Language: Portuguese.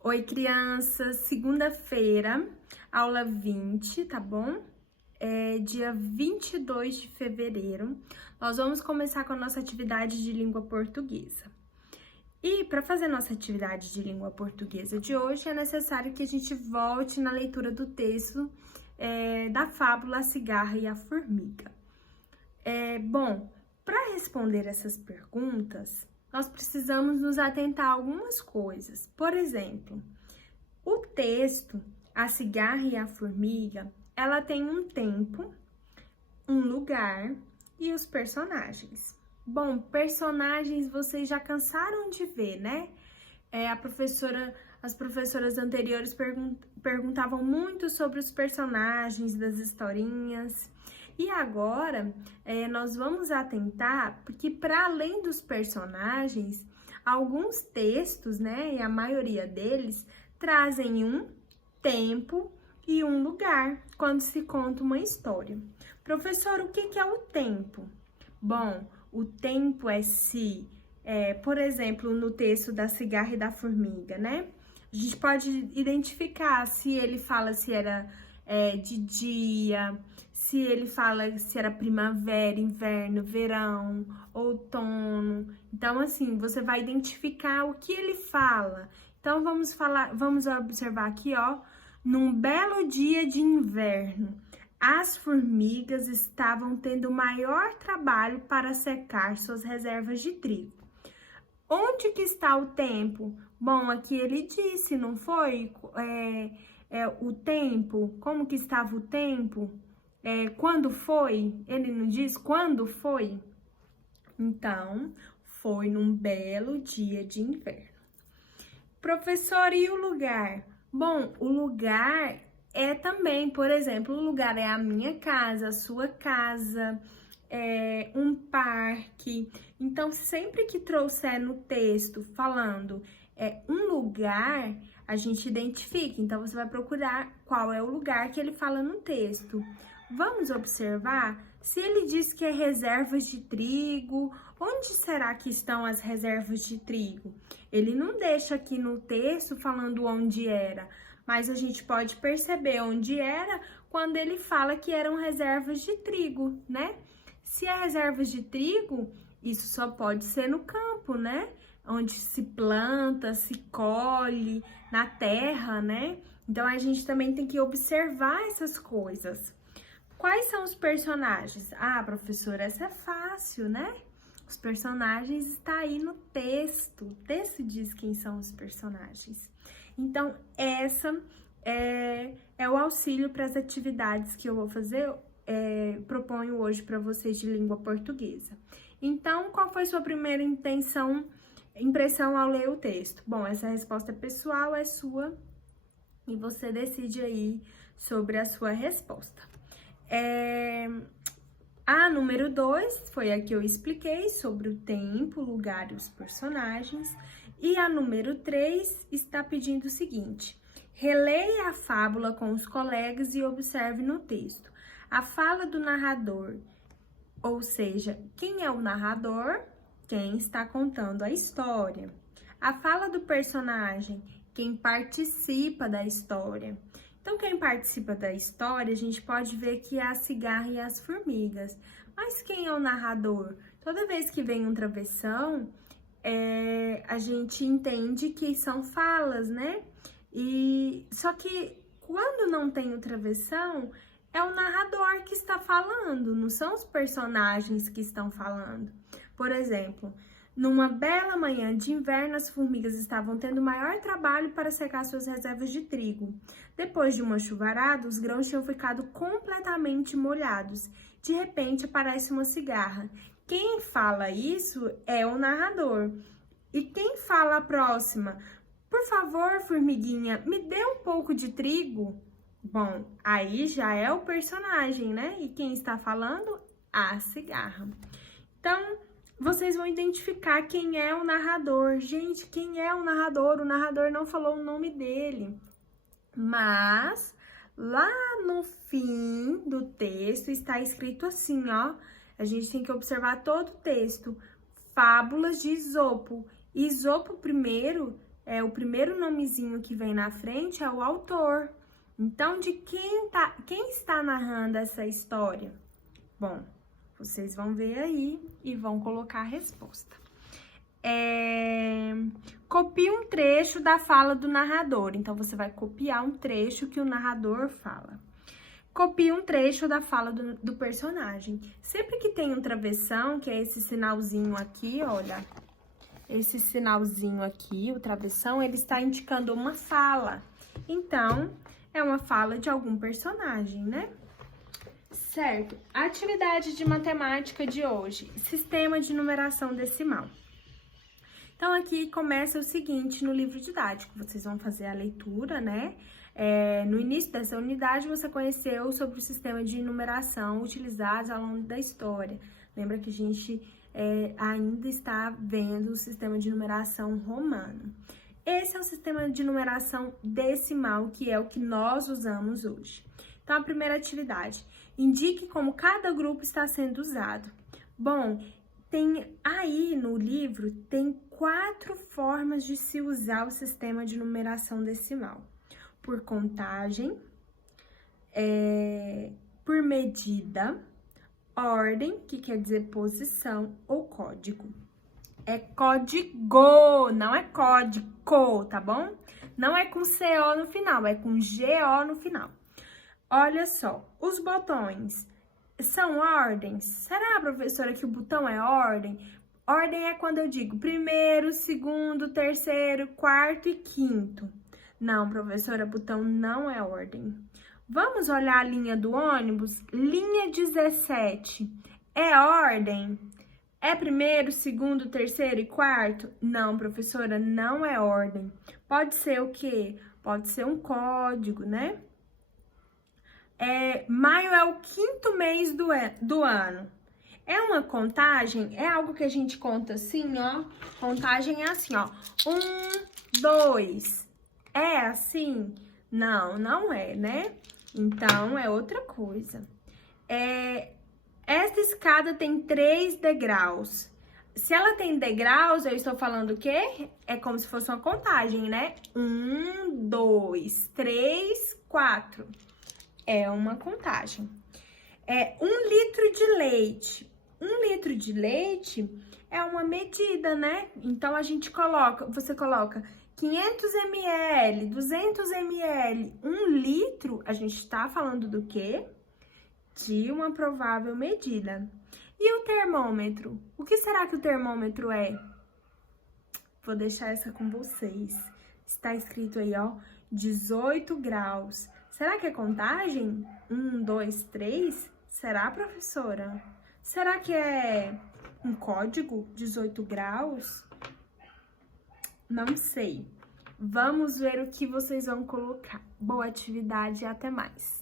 Oi, crianças! Segunda-feira, aula 20, tá bom? Dia 22 de fevereiro. Nós vamos começar com a nossa atividade de língua portuguesa. E para fazer nossa atividade de língua portuguesa de hoje, é necessário que a gente volte na leitura do texto da fábula A Cigarra e a Formiga. Bom, para responder essas perguntas, nós precisamos nos atentar a algumas coisas. Por exemplo, o texto A Cigarra e a Formiga, ela tem um tempo, um lugar e os personagens. Bom, personagens vocês já cansaram de ver, né? As professoras anteriores perguntavam muito sobre os personagens das historinhas. E agora, nós vamos atentar, porque para além dos personagens, alguns textos, né, e a maioria deles, trazem um tempo e um lugar quando se conta uma história. Professor, o que é o tempo? Bom, o tempo por exemplo, no texto da Cigarra e da Formiga, né? A gente pode identificar se ele fala se era de dia, se ele fala se era primavera, inverno, verão, outono. Então, assim, você vai identificar o que ele fala. Então, vamos observar aqui, ó. Num belo dia de inverno, as formigas estavam tendo maior trabalho para secar suas reservas de trigo. Onde que está o tempo? Bom, aqui ele disse, não foi? O tempo, como que estava o tempo? Quando foi? Ele não diz quando foi? Então, foi num belo dia de inverno. Professor, e o lugar? Bom, o lugar é também, por exemplo, o lugar é a minha casa, a sua casa, um parque. Então, sempre que trouxer no texto falando um lugar, a gente identifica. Então, você vai procurar qual é o lugar que ele fala no texto. Vamos observar se ele diz que é reservas de trigo. Onde será que estão as reservas de trigo? Ele não deixa aqui no texto falando onde era, mas a gente pode perceber onde era quando ele fala que eram reservas de trigo, né? Se é reservas de trigo, isso só pode ser no campo, né? Onde se planta, se colhe, na terra, né? Então, a gente também tem que observar essas coisas. Quais são os personagens? Ah, professora, essa é fácil, né? Os personagens estão aí no texto. O texto diz quem são os personagens. Então, essa é o auxílio para as atividades que eu vou fazer, proponho hoje para vocês de língua portuguesa. Então, qual foi sua primeira impressão ao ler o texto? Bom, essa resposta pessoal é sua e você decide aí sobre a sua resposta. A número 2 foi a que eu expliquei sobre o tempo, o lugar e os personagens. E a número 3 está pedindo o seguinte: releia a fábula com os colegas e observe no texto a fala do narrador, ou seja, quem é o narrador? Quem está contando a história. A fala do personagem, quem participa da história. Então, quem participa da história, a gente pode ver que é a cigarra e as formigas. Mas quem é o narrador? Toda vez que vem um travessão, a gente entende que são falas, né? Só que quando não tem o travessão, é o narrador que está falando, não são os personagens que estão falando. Por exemplo, numa bela manhã de inverno, as formigas estavam tendo maior trabalho para secar suas reservas de trigo. Depois de uma chuvarada, os grãos tinham ficado completamente molhados. De repente, aparece uma cigarra. Quem fala isso é o narrador. E quem fala a próxima? Por favor, formiguinha, me dê um pouco de trigo. Bom, aí já é o personagem, né? E quem está falando? A cigarra. Então, vocês vão identificar quem é o narrador. Gente, quem é o narrador? O narrador não falou o nome dele. Mas, lá no fim do texto, está escrito assim, ó. A gente tem que observar todo o texto. Fábulas de Esopo. Esopo, primeiro, o primeiro nomezinho que vem na frente é o autor. Então, de quem está narrando essa história? Bom, vocês vão ver aí e vão colocar a resposta. Copie um trecho da fala do narrador. Então, você vai copiar um trecho que o narrador fala. Copie um trecho da fala do personagem. Sempre que tem um travessão, que é esse sinalzinho aqui, olha. Esse sinalzinho aqui, o travessão, ele está indicando uma fala. Então, é uma fala de algum personagem, né? Certo. Atividade de matemática de hoje. Sistema de numeração decimal. Então, aqui começa o seguinte, no livro didático. Vocês vão fazer a leitura, né? No início dessa unidade, você conheceu sobre o sistema de numeração utilizado ao longo da história. Lembra que a gente ainda está vendo o sistema de numeração romano. Esse é o sistema de numeração decimal, que é o que nós usamos hoje. Então, a primeira atividade, indique como cada grupo está sendo usado. Bom, tem aí no livro, tem 4 formas de se usar o sistema de numeração decimal. Por contagem, por medida, ordem, que quer dizer posição, ou código. É código, não é código, tá bom? Não é com CO no final, é com GO no final. Olha só, os botões são ordens? Será, professora, que o botão é ordem? Ordem é quando eu digo primeiro, segundo, terceiro, quarto e quinto. Não, professora, botão não é ordem. Vamos olhar a linha do ônibus? Linha 17. É ordem? É primeiro, segundo, terceiro e quarto? Não, professora, não é ordem. Pode ser o quê? Pode ser um código, né? Maio é o 5º mês do ano. É uma contagem? É algo que a gente conta assim, ó. Contagem é assim, ó. 1, 2. É assim? Não, não é, né? Então, é outra coisa. Essa escada tem 3 degraus. Se ela tem degraus, eu estou falando o quê? É como se fosse uma contagem, né? 1, 2, 3, 4. É uma contagem. 1 litro de leite. 1 litro de leite é uma medida, né? Então, você coloca 500 ml, 200 ml, 1 litro, a gente está falando do quê? De uma provável medida. E o termômetro? O que será que o termômetro é? Vou deixar essa com vocês. Está escrito aí, ó, 18 graus. Será que é contagem? 1, 2, 3? Será, professora? Será que é um código? 18 graus? Não sei. Vamos ver o que vocês vão colocar. Boa atividade e até mais.